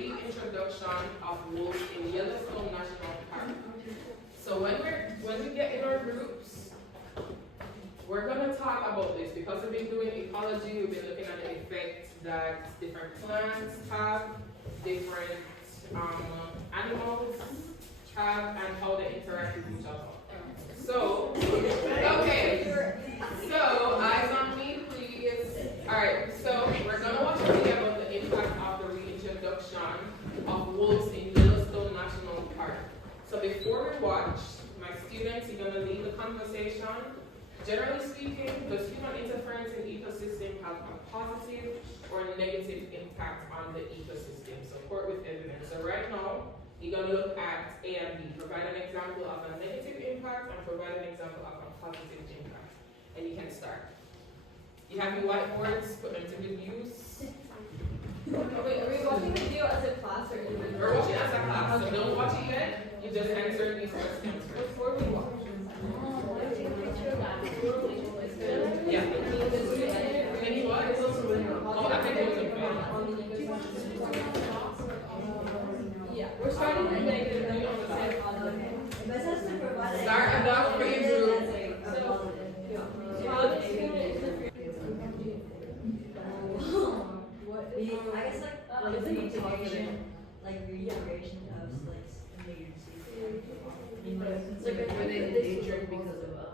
reintroduction of wolves in Yellowstone National Park. So when we get in our groups, we're gonna talk about this because we've been doing ecology, we've been looking at the effect that different plants have, different animals have, and how they interact with each other. So, okay, so eyes on me, please. Alright, so we're gonna watch a video about the impact of the reintroduction of wolves in Yellowstone National Park. So before we watch, my students are gonna lead the conversation. Generally speaking, does human interference in ecosystem have a positive or negative impact on the ecosystem? Support with evidence. So right now, you're going to look at A and B. Provide an example of a negative impact and provide an example of a positive impact. And you can start. You have your whiteboards, put them to good use. Are we watching the video as a class or individual? We're watching as a class, so don't watch it yet. You just answer these questions first. Before we watch. Yeah. Any what? Oh, I think it was yeah, we're starting with negative and then start a dog for your group. I guess like reintegration of like endangered species. Like Were they endangered because of us?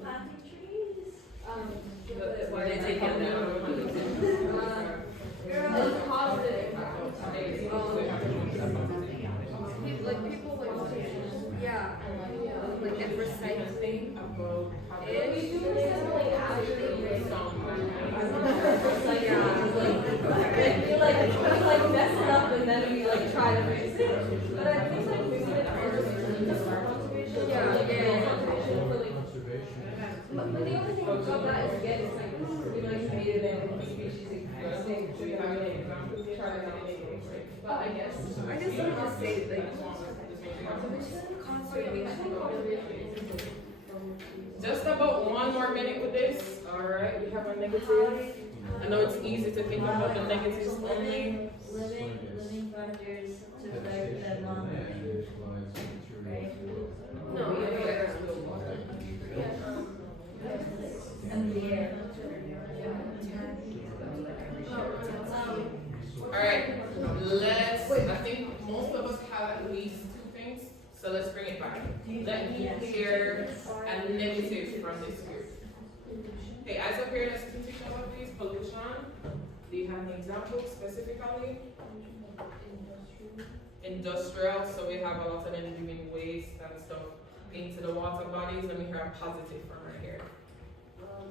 Planting trees. Why they take it down? It's positive impact. Like people yeah, like and recycling. We do recycling after we like mess it up and then we like try to fix it. But I think like maybe the conservation. But the only thing about that is again it's like native animal species extinct. So you have to try to mitigate. But I guess I just want to say like conservation. Just about 1 more minute with this. Alright, we have a negative. I know it's easy to think about the negatives only. Living factors to affect the environment. Right? no, And the air. Alright, I think most of us have at least 2 things, so let's bring it back. Let me hear a negative from this group. Okay, eyes up here, let's continue about these. Pollution. Do you have an example specifically? Industrial, so we have a lot of them doing waste and stuff into the water bodies. Let me hear a positive from right here.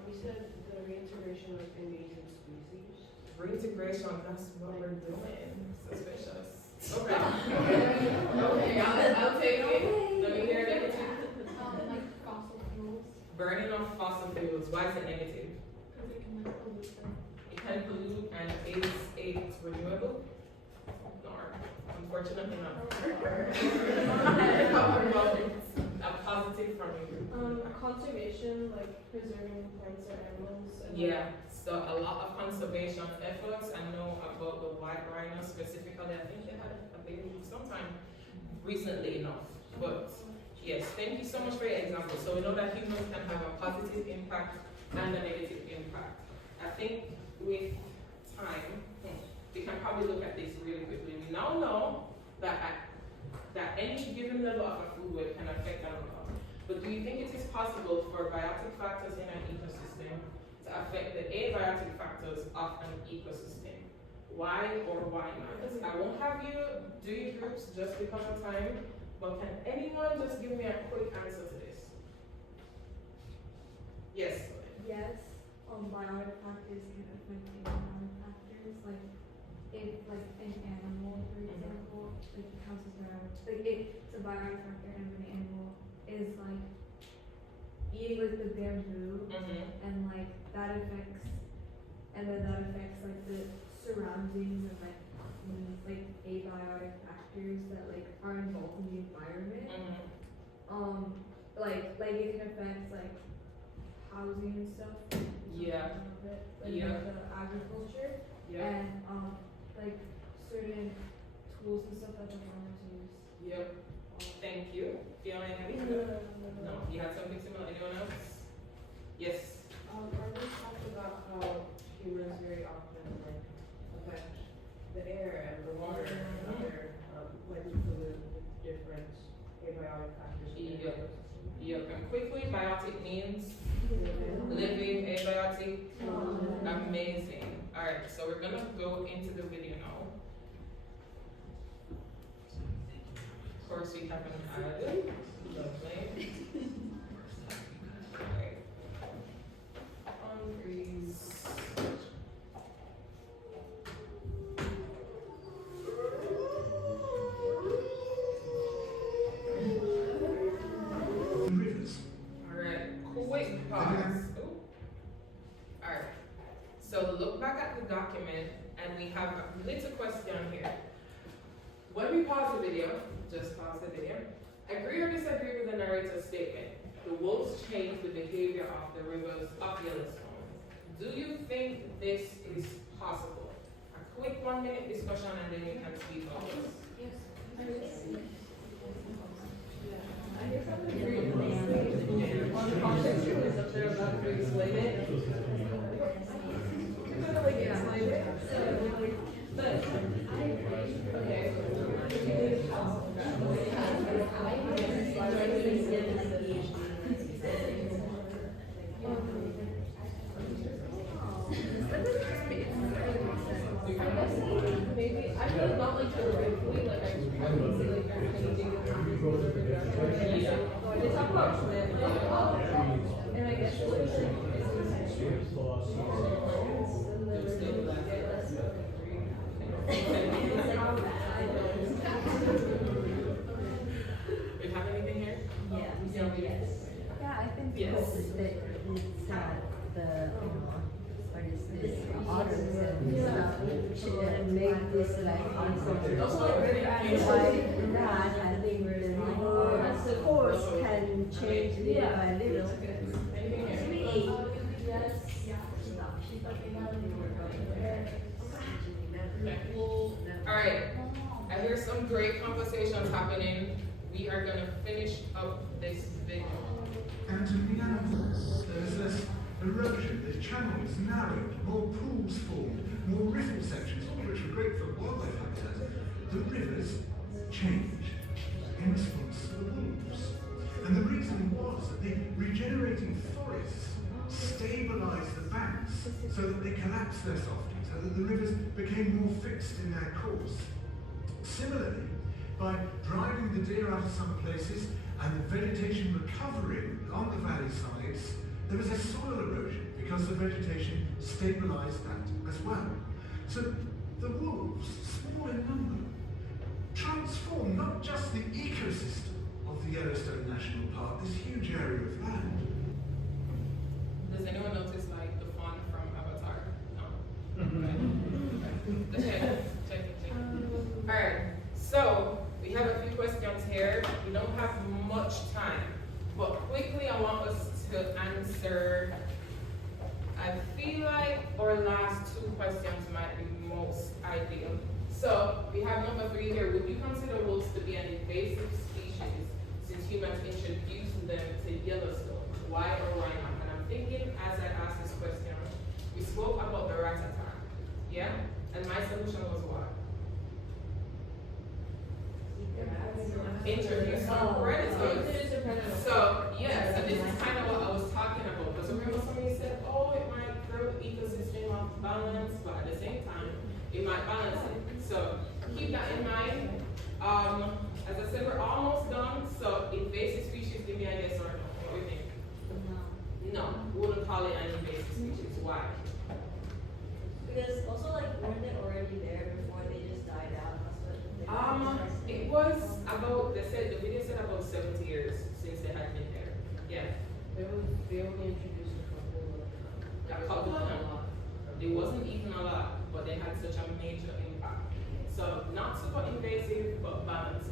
We said the reintegration of endangered species. Reintegration, that's what we're doing. Suspicious. Okay. Okay, I'll take it. Let me hear it negative. Like fossil fuels. Burning of fossil fuels. Why is it negative? Because it can like pollute them. It can pollute and is it renewable? No. Unfortunately not. How about a positive from you? Conservation, like preserving plants or animals. And Yeah, so a lot of conservation efforts. I know about the white rhino specifically. I think they had a baby sometime recently enough. But yes, thank you so much for your example. So we know that humans can have a positive impact and a negative impact. I think with time, we can probably look at this really quickly. We now know that that any given level of a food web can affect another. But do you think it is possible for biotic factors in an ecosystem to affect the abiotic factors of an ecosystem? Why or why not? I won't have you do your groups just because of time, but can anyone just give me a quick answer to this? Yes. Yes, biotic factors can affect economic factors, like if like an animal, for example, like houses around, like it's a biotic factor and an animal is like eating like the bamboo and like that affects, and then that affects like the surroundings and like abiotic factors that like are involved in the environment. Like it can affect like housing and stuff. Yeah. Some of it. like Yeah. the agriculture Yep, and like certain tools and stuff that the farmers use. yep. Thank you. Fiona, anything? No, you had something similar? Anyone else? Yes. Margaret talked about how humans very often like affect the air and the water and other, when you pollute with different abiotic factors. in the Yep. ecosystem. Yep, and quickly, biotic means living, abiotic. Amazing. Alright, so we're gonna go into the video now. Of course, we have an ad. Lovely. Alright. On freeze. Rivers. Alright, quick pause. Ooh. Alright, so look back at the document and we have a little question here. When we pause the video, just pause the video, agree or disagree with the narrator's statement? The wolves changed the behavior of the rivers of Yellowstone. Do you think this is possible? A quick 1-minute discussion and then you can speak on this. On the context, who is up there about to explain it? You're gonna like explain it? But, okay. Maybe, I feel not like the right point, like I can see like there's anything that happens with the they talk about Flint, and I guess what is We have anything here? Yeah, I think Yes. what is this, otters and stuff, should make this like awesome. Also like really And by that, I think the river course can change little by little. Anything here? Sweet. Alright, I hear some great conversations happening. We are gonna finish up this video. And to the animals, there's less erosion, the channels narrowed, more pools formed, more riffle sections, all of which are great for wildlife habitat. The rivers changed in response to the wolves. And the reason was that the regenerating forests stabilized the banks so that they collapsed less often, so that the rivers became more fixed in their course. Similarly, by driving the deer out of some places and the vegetation recovering on the valley sides, there was a soil erosion because the vegetation stabilized that as well. So the wolves, small in number, transformed not just the ecosystem of the Yellowstone National Park, this huge area of land. Does anyone notice like the font from Avatar? No? Okay. Check. Alright, so we have a few questions here. We don't have much time, but quickly I want us to answer. I feel like our last 2 questions might be most ideal. So we have number 3 here. Would you consider wolves to be an invasive species since humans introduced them to Yellowstone? Why or why not? And I'm thinking as I asked this question, we spoke about the rat attack. Yeah? And my solution was what? Introduce some predators. So, yes, and this is kind of what I was talking about. Because remember somebody said, oh, it might throw the ecosystem off balance, but at the same time, it might balance it. So, keep that in mind. As I said, we're almost done. So, invasive species, give me a yes or no. What do you think? No, wouldn't call it an invasive species. Why? Because also like, weren't they already there before they just died out? That's what they It was about, the video said about 70 years since they had been there. Yeah. They only introduced a couple of them. It wasn't even a lot, but they had such a major impact. So not super invasive, but balancing.